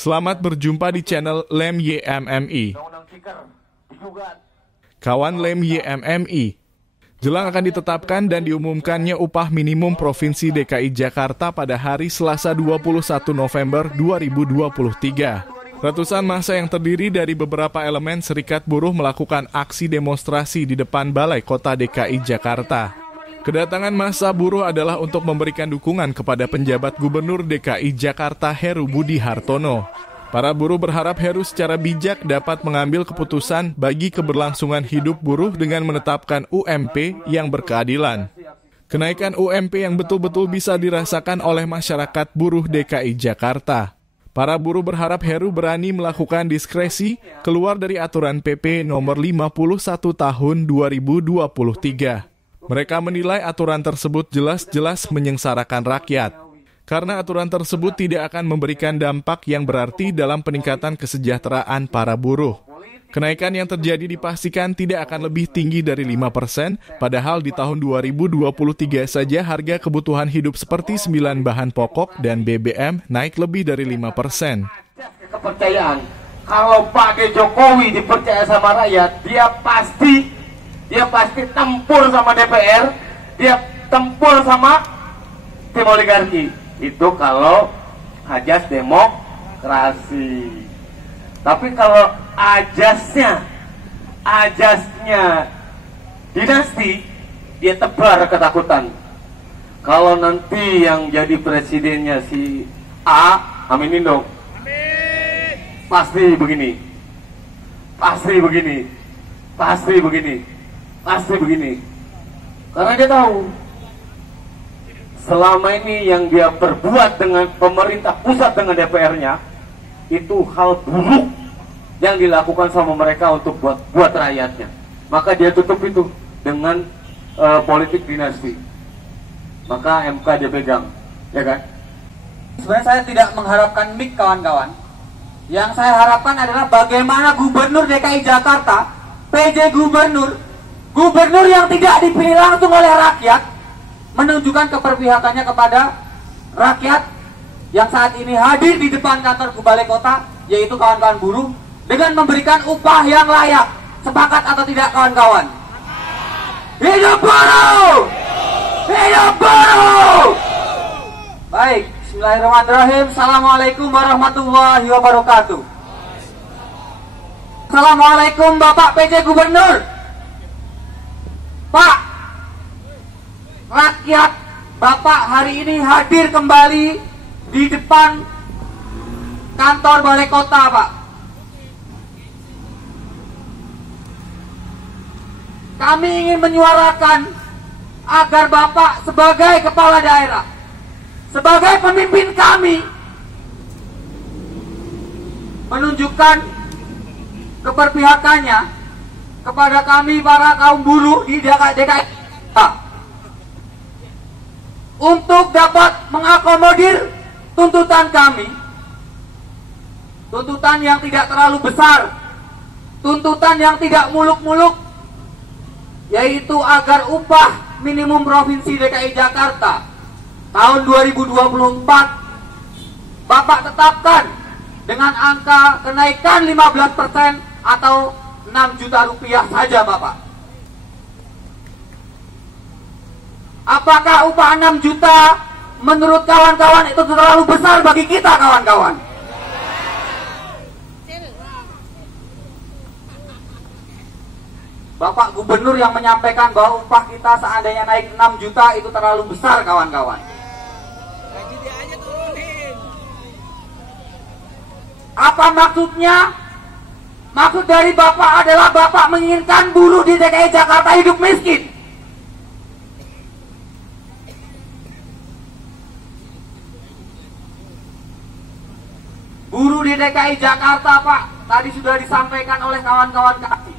Selamat berjumpa di channel Lem YMMI. Kawan Lem YMMI, jelang akan ditetapkan dan diumumkannya upah minimum Provinsi DKI Jakarta pada hari Selasa 21 November 2023. Ratusan massa yang terdiri dari beberapa elemen serikat buruh melakukan aksi demonstrasi di depan Balai Kota DKI Jakarta. Kedatangan massa buruh adalah untuk memberikan dukungan kepada penjabat Gubernur DKI Jakarta Heru Budi Hartono. Para buruh berharap Heru secara bijak dapat mengambil keputusan bagi keberlangsungan hidup buruh dengan menetapkan UMP yang berkeadilan. Kenaikan UMP yang betul-betul bisa dirasakan oleh masyarakat buruh DKI Jakarta. Para buruh berharap Heru berani melakukan diskresi keluar dari aturan PP nomor 51 tahun 2023. Mereka menilai aturan tersebut jelas-jelas menyengsarakan rakyat. Karena aturan tersebut tidak akan memberikan dampak yang berarti dalam peningkatan kesejahteraan para buruh. Kenaikan yang terjadi dipastikan tidak akan lebih tinggi dari 5%, padahal di tahun 2023 saja harga kebutuhan hidup seperti 9 bahan pokok dan BBM naik lebih dari 5%. Kepercayaan, kalau Pak Jokowi dipercaya sama rakyat, dia pasti tempur sama DPR, dia tempur sama tim oligarki. Itu kalau ajas demokrasi. Tapi kalau ajasnya dinasti, dia tebar ketakutan. Kalau nanti yang jadi presidennya si A, aminin dong. Pasti begini. Karena dia tahu selama ini yang dia perbuat dengan pemerintah pusat dengan DPR-nya itu hal buruk yang dilakukan sama mereka untuk buat rakyatnya. Maka dia tutup itu dengan politik dinasti. Maka MK dia pegang, ya kan? Sebenarnya saya tidak mengharapkan mic kawan-kawan. Yang saya harapkan adalah bagaimana Gubernur DKI Jakarta, PJ Gubernur yang tidak dipilih langsung oleh rakyat, menunjukkan keberpihakannya kepada rakyat yang saat ini hadir di depan kantor Balai Kota, yaitu kawan-kawan buruh, dengan memberikan upah yang layak. Sepakat atau tidak kawan-kawan? Hidup buruh! Hidup buruh! Baik, bismillahirrahmanirrahim. Assalamualaikum warahmatullahi wabarakatuh. Assalamualaikum Bapak PJ Gubernur. Pak, rakyat Bapak hari ini hadir kembali di depan kantor Balai Kota, Pak. Kami ingin menyuarakan agar Bapak sebagai kepala daerah, sebagai pemimpin kami, menunjukkan keberpihakannya kepada kami para kaum buruh di DKI untuk dapat mengakomodir tuntutan kami, tuntutan yang tidak terlalu besar, tuntutan yang tidak muluk-muluk, yaitu agar upah minimum Provinsi DKI Jakarta tahun 2024 Bapak tetapkan dengan angka kenaikan 15% atau 6 juta rupiah saja, Bapak. Apakah upah 6 juta menurut kawan-kawan itu terlalu besar bagi kita, kawan-kawan? Bapak Gubernur yang menyampaikan bahwa upah kita seandainya naik 6 juta itu terlalu besar, kawan-kawan. Apa maksudnya? Maksud dari Bapak adalah Bapak menginginkan buruh di DKI Jakarta hidup miskin. Buruh di DKI Jakarta, Pak, tadi sudah disampaikan oleh kawan-kawan kami.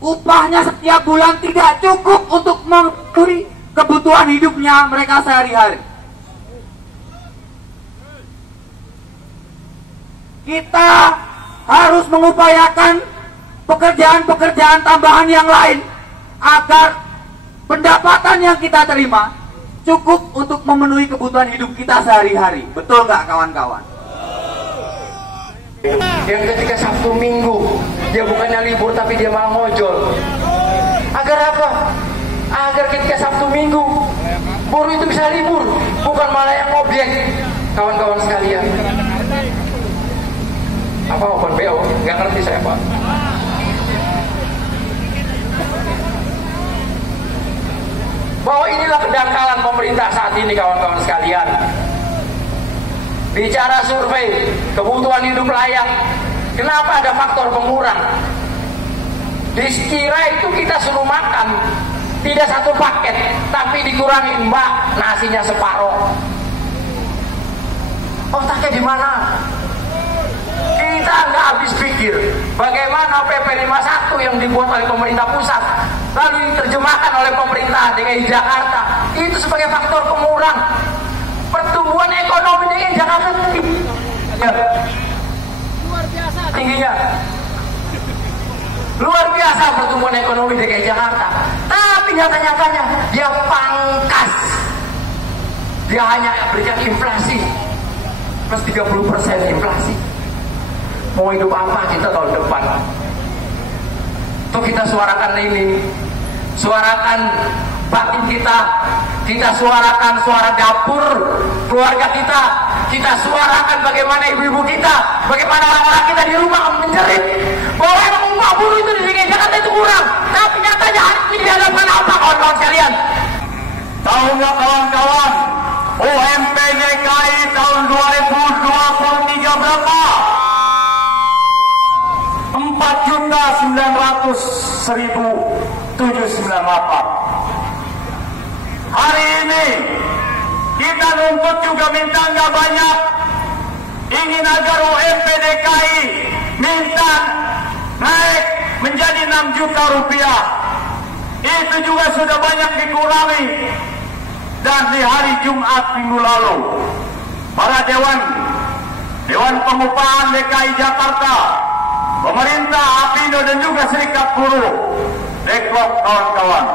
Upahnya setiap bulan tidak cukup untuk memenuhi kebutuhan hidupnya mereka sehari-hari. Kita harus mengupayakan pekerjaan-pekerjaan tambahan yang lain agar pendapatan yang kita terima cukup untuk memenuhi kebutuhan hidup kita sehari-hari. Betul nggak kawan-kawan? Yang ketika Sabtu Minggu dia bukannya libur tapi dia malah ngojol. Agar apa? Agar ketika Sabtu Minggu buruh itu bisa libur, bukan malah yang ngobjek. Kawan-kawan sekalian, apa open BO? Nggak ngerti saya Pak. Bahwa inilah kedangkalan pemerintah saat ini kawan-kawan sekalian. Bicara survei kebutuhan hidup layak, kenapa ada faktor pengurang? Dikira itu kita suruh makan tidak satu paket, tapi dikurangi mbak nasinya separuh. Otaknya di mana? Kita nggak habis pikir bagaimana PP 51 yang dibuat oleh pemerintah pusat lalu diterjemahkan oleh pemerintah DKI Jakarta itu sebagai faktor pengurang pertumbuhan ekonomi DKI Jakarta ya. Luar biasa tingginya, luar biasa pertumbuhan ekonomi DKI Jakarta, tapi nyata-nyatanya dia pangkas, dia hanya berikan inflasi plus 30% inflasi. Mau hidup apa kita tahun depan? Tuh kita suarakan ini, suarakan batin kita suarakan suara dapur keluarga kita suarakan bagaimana ibu-ibu kita, bagaimana orang-orang kita di rumah menjerit bahwa emang upah buruh itu di DKI Jakarta itu kurang, tapi nyatanya hari ini dihadapkan apa kawan-kawan sekalian? Tahu nggak kawan-kawan, UMP DKI tahun 2023 berapa? 4.900.798. Hari ini kita nuntut juga minta nggak banyak, ingin agar UMP DKI minta naik menjadi 6 juta rupiah. Itu juga sudah banyak dikurangi. Dan di hari Jumat minggu lalu para Dewan Pengupahan DKI Jakarta, pemerintah, Apindo dan juga Serikat Buruh deklok kawan-kawan.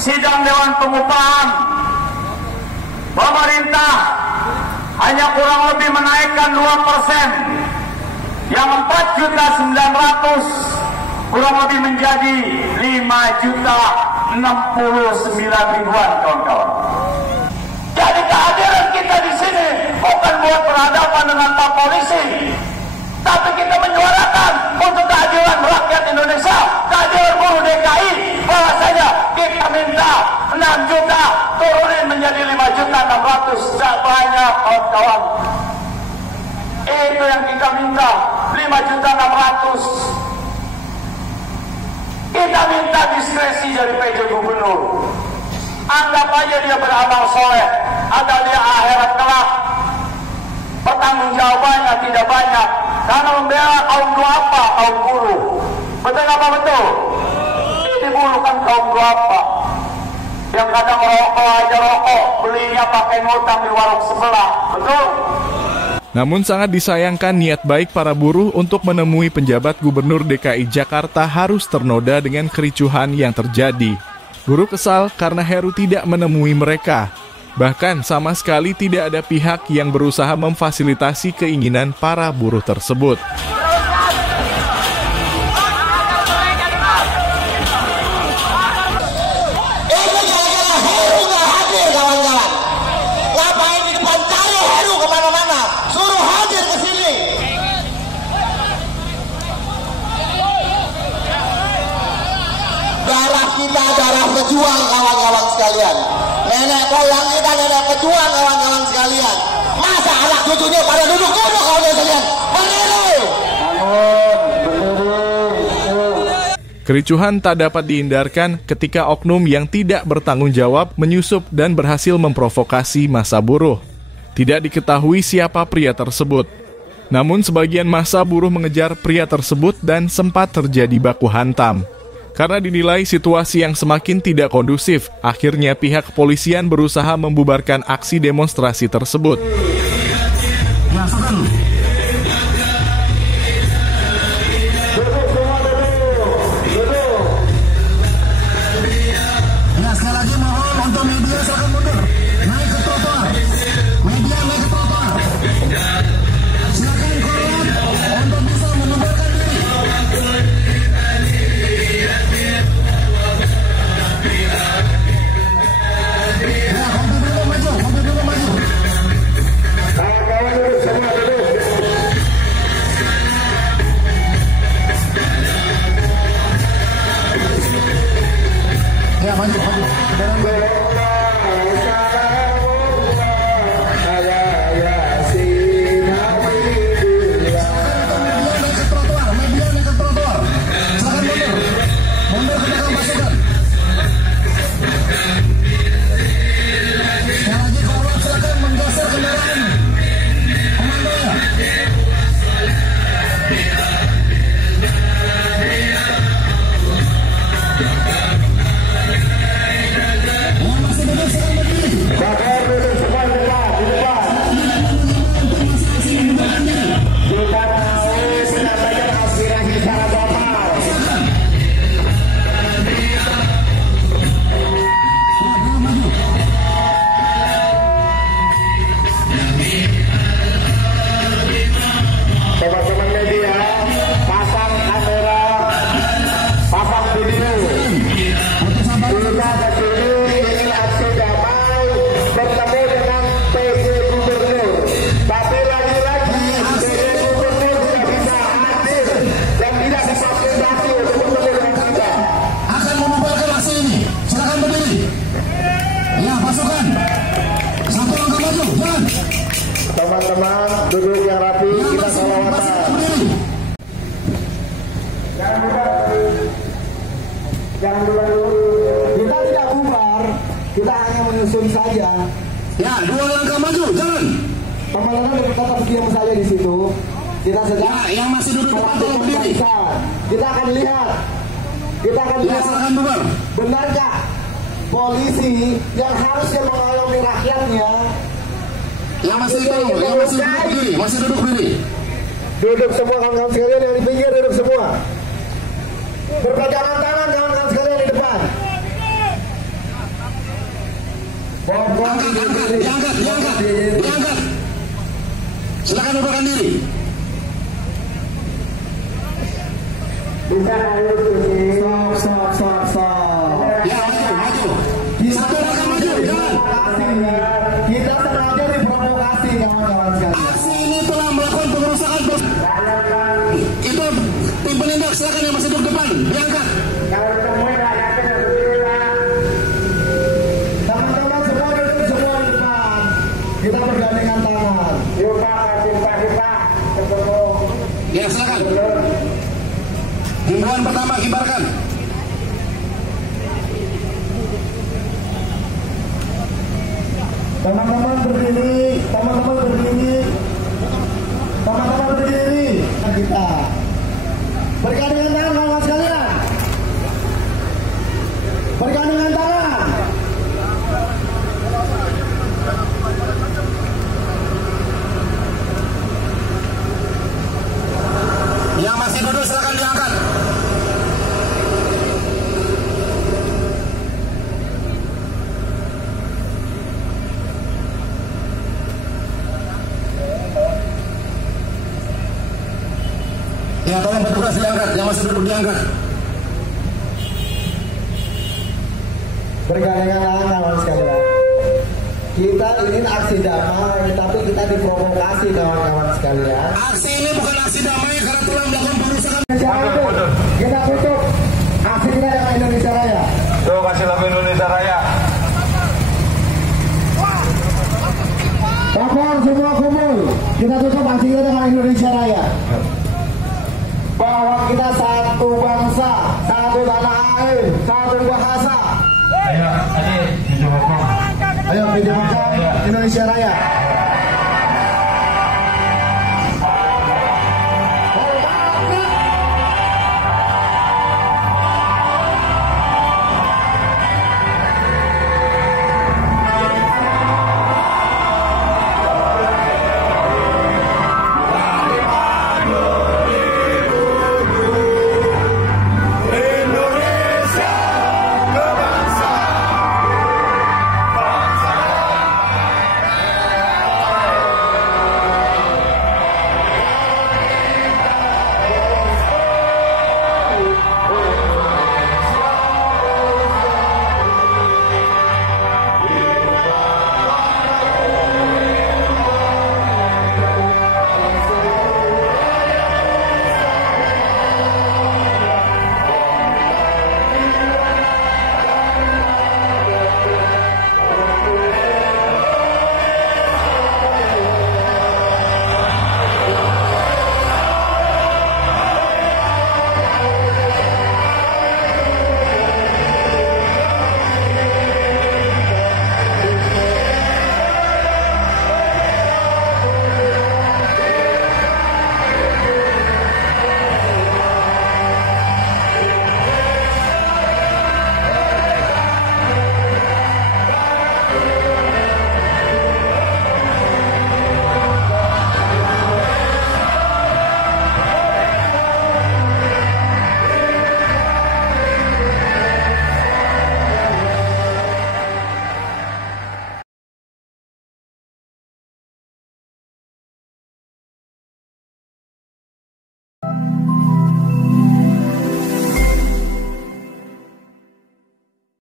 Sidang Dewan Pengupahan, pemerintah hanya kurang lebih menaikkan 2%, yang 4.900.000 kurang lebih menjadi 5.069.000-an kawan-kawan. Jadi kehadiran kita di sini bukan buat berhadapan dengan Pak Polisi, tapi kita menyuarakan untuk keadilan rakyat Indonesia, keadilan buruh DKI, bahwasanya kita minta 6 juta turunin menjadi 5.600.000. Tidak banyak kawan-kawan. Itu yang kita minta, 5.600.000. Kita minta diskresi dari PJ Gubernur. Anggap aja dia beramal soleh, agar dia akhirat kelak pertanggungjawabannya tidak banyak, karena membela kaum duafa, kaum buruh. Betul apa betul? Ini buruh kan kaum duafa yang kadang rokok aja rokok belinya pakai ngutang di warung sebelah. Betul? Namun sangat disayangkan niat baik para buruh untuk menemui penjabat Gubernur DKI Jakarta harus ternoda dengan kericuhan yang terjadi. Buruh kesal karena Heru tidak menemui mereka. Bahkan sama sekali tidak ada pihak yang berusaha memfasilitasi keinginan para buruh tersebut. Darah pejuang kawan-kawan sekalian, nenek moyang kita nenek pejuang kawan-kawan sekalian. Masa anak cucunya pada duduk-duduk kawan-kawan sekalian? Berdiri. Kericuhan tak dapat dihindarkan ketika oknum yang tidak bertanggung jawab menyusup dan berhasil memprovokasi massa buruh. Tidak diketahui siapa pria tersebut. Namun sebagian massa buruh mengejar pria tersebut dan sempat terjadi baku hantam. Karena dinilai situasi yang semakin tidak kondusif, akhirnya pihak kepolisian berusaha membubarkan aksi demonstrasi tersebut. Sekali lagi mohon untuk media Teman-teman duduk yang rapi, kita salawatan. Jangan dulu. Kita tidak bubar, kita hanya menyusun saja. Ya, 2 langkah maju, jalan. Teman-teman tetap diam saja di situ. Kita sedang. Ya, yang masih duduk depan tolong berdiri. Kita akan lihat. Silakan bubar. Benarkah polisi yang harusnya mengayomi rakyatnya? Yang masih duduk berdiri. Duduk semua kawan-kawan sekalian yang di pinggir, duduk semua. Berpegangan tangan kawan-kawan sekalian di depan. Diangkat. Silakan dudukkan diri. Bisa sok. Ya, maju. Satu langkah maju, jalan. Kita sengaja diprovokasi kawan-kawan sekalian. Aksi ini telah melakukan pengerusakan. Itu tim penindak, silakan yang masih duduk depan, diangkat. Teman-teman semua duduk semua di depan. Kita bergandengan tangan. Yuk Pak. Ya, silakan. Himbauan pertama, kibarkan. Teman-teman berdiri. Kita bergandengan tangan kawan sekalian. Bergandengan tangan. Yang masih duduk silakan diangkat. Ya, tolong petugas diangkat, yang masih duduk diangkat. Bergandengan tangan kawan sekalian. Kita ingin aksi damai, tapi kita diprovokasi kawan-kawan sekalian. Aksi ini bukan aksi damai karena telah melakukan perusakan. Kita tutup aksi kita dengan Indonesia Raya. Tuh, kasih lagu Indonesia Raya. Kapal semua kumpul. Kita tutup aksi kita dengan Indonesia Raya. Bahwa kita satu bangsa, satu tanah air, satu bahasa. Ayo, video Indonesia Raya.